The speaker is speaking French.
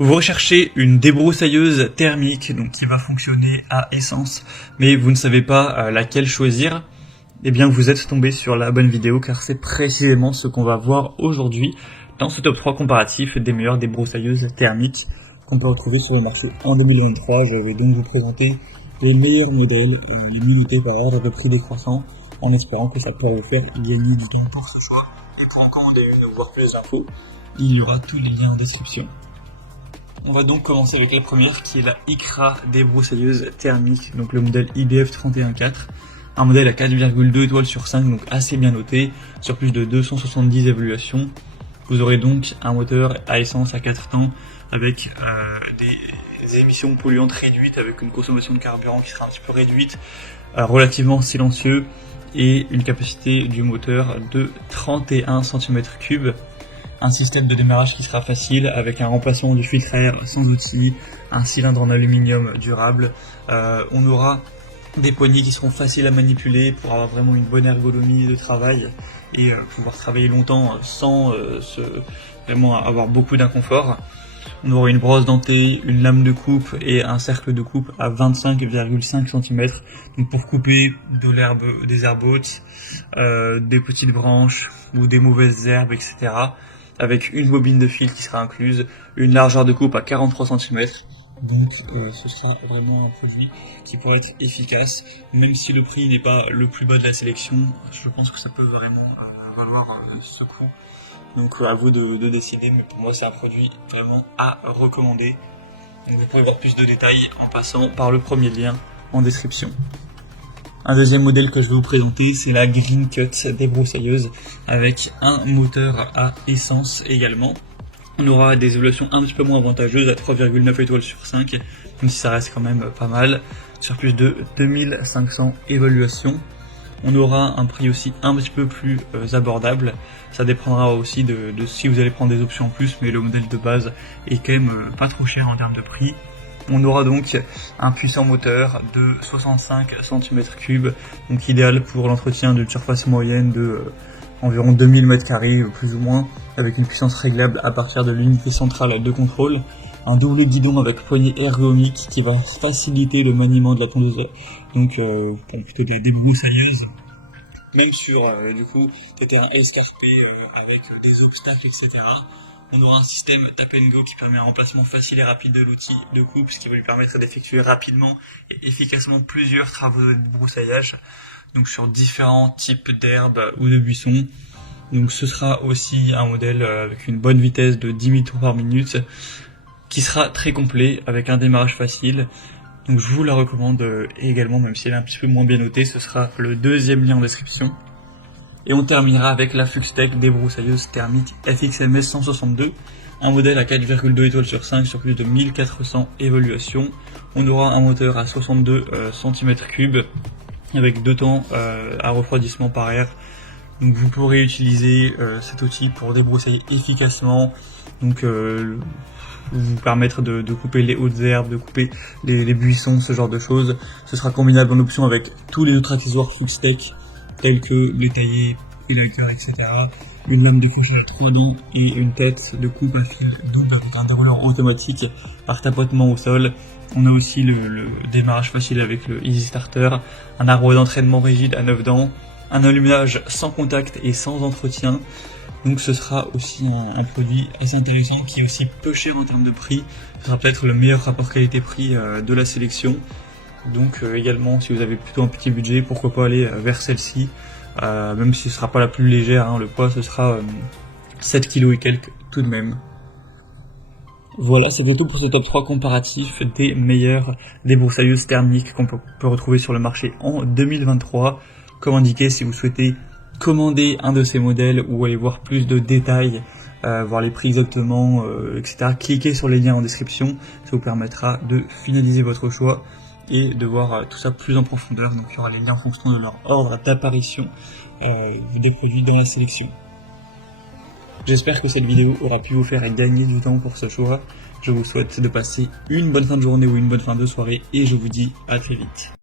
Vous recherchez une débroussailleuse thermique donc qui va fonctionner à essence, mais vous ne savez pas laquelle choisir. Eh bien vous êtes tombé sur la bonne vidéo car c'est précisément ce qu'on va voir aujourd'hui dans ce top 3 comparatif des meilleures débroussailleuses thermiques qu'on peut retrouver sur le marché en 2023. Je vais donc vous présenter les meilleurs modèles, les unités par heure de prix décroissant, en espérant que ça pourra vous faire gagner du temps pour ce choix. Et pour en commander une ou voir plus d'infos, il y aura tous les liens en description. On va donc commencer avec la première qui est la ICRA débroussailleuse thermique, donc le modèle IBF 314, un modèle à 4,2 étoiles sur 5, donc assez bien noté, sur plus de 270 évaluations. Vous aurez donc un moteur à essence à 4 temps avec des émissions polluantes réduites, avec une consommation de carburant qui sera un petit peu réduite, relativement silencieux, et une capacité du moteur de 31 cm3. Un système de démarrage qui sera facile avec un remplacement du filtre à air sans outil, un cylindre en aluminium durable. On aura des poignées qui seront faciles à manipuler pour avoir vraiment une bonne ergonomie de travail et pouvoir travailler longtemps sans vraiment avoir beaucoup d'inconfort. On aura une brosse dentée, une lame de coupe et un cercle de coupe à 25,5 cm, donc pour couper de l'herbe, des herbes hautes, des petites branches ou des mauvaises herbes, etc. Avec une bobine de fil qui sera incluse, une largeur de coupe à 43 cm. Donc ce sera vraiment un produit qui pourrait être efficace, même si le prix n'est pas le plus bas de la sélection. Je pense que ça peut vraiment valoir ce coup. Donc à vous de décider, mais pour moi c'est un produit vraiment à recommander. Donc vous pouvez voir plus de détails en passant par le premier lien en description. Un deuxième modèle que je vais vous présenter, c'est la Green Cut débroussailleuse avec un moteur à essence également. On aura des évaluations un petit peu moins avantageuses à 3,9 étoiles sur 5, même si ça reste quand même pas mal, sur plus de 2500 évaluations. On aura un prix aussi un petit peu plus abordable. Ça dépendra aussi de si vous allez prendre des options en plus, mais le modèle de base est quand même pas trop cher en termes de prix. On aura donc un puissant moteur de 65 cm3, donc idéal pour l'entretien d'une surface moyenne de environ 2000 m², plus ou moins, avec une puissance réglable à partir de l'unité centrale de contrôle. Un double guidon avec poignée ergonomique qui va faciliter le maniement de la tondeuse, donc plutôt des débroussailleuses, même sur du coup des terrains escarpés avec des obstacles, etc. On aura un système tap and go qui permet un remplacement facile et rapide de l'outil de coupe, ce qui va lui permettre d'effectuer rapidement et efficacement plusieurs travaux de débroussaillage, donc sur différents types d'herbes ou de buissons. Donc ce sera aussi un modèle avec une bonne vitesse de 10 000 tours par minute, qui sera très complet avec un démarrage facile. Donc je vous la recommande également, même si elle est un petit peu moins bien notée. Ce sera le deuxième lien en description. Et on terminera avec la Fluxtech débroussailleuse thermique FXMS 162, un modèle à 4,2 étoiles sur 5 sur plus de 1400 évaluations. On aura un moteur à 62 cm3 avec 2 temps à refroidissement par air. Donc vous pourrez utiliser cet outil pour débroussailler efficacement, donc vous permettre de couper les hautes herbes, de couper les buissons, ce genre de choses. Ce sera combinable en option avec tous les autres accessoires Fluxtech, tels que les taillés, pilaker, etc. Une lame de crochage à 3 dents et une tête de coupe à fil double avec un dérouleur automatique par tapotement au sol. On a aussi le démarrage facile avec le Easy Starter, un arbre d'entraînement rigide à 9 dents, un allumage sans contact et sans entretien. Donc ce sera aussi un produit assez intéressant qui est aussi peu cher en termes de prix. Ce sera peut-être le meilleur rapport qualité-prix de la sélection. Donc également, si vous avez plutôt un petit budget, pourquoi pas aller vers celle-ci, même si ce sera pas la plus légère, hein, le poids ce sera 7 kg et quelques tout de même. Voilà, c'est tout pour ce top 3 comparatif des meilleures débroussailleuses thermiques qu'on peut retrouver sur le marché en 2023. Comme indiqué, si vous souhaitez commander un de ces modèles ou aller voir plus de détails, voir les prix exactement, etc., cliquez sur les liens en description, ça vous permettra de finaliser votre choix et de voir tout ça plus en profondeur. Donc il y aura les liens en fonction de leur ordre d'apparition des produits dans la sélection. J'espère que cette vidéo aura pu vous faire gagner du temps pour ce choix. Je vous souhaite de passer une bonne fin de journée ou une bonne fin de soirée et je vous dis à très vite.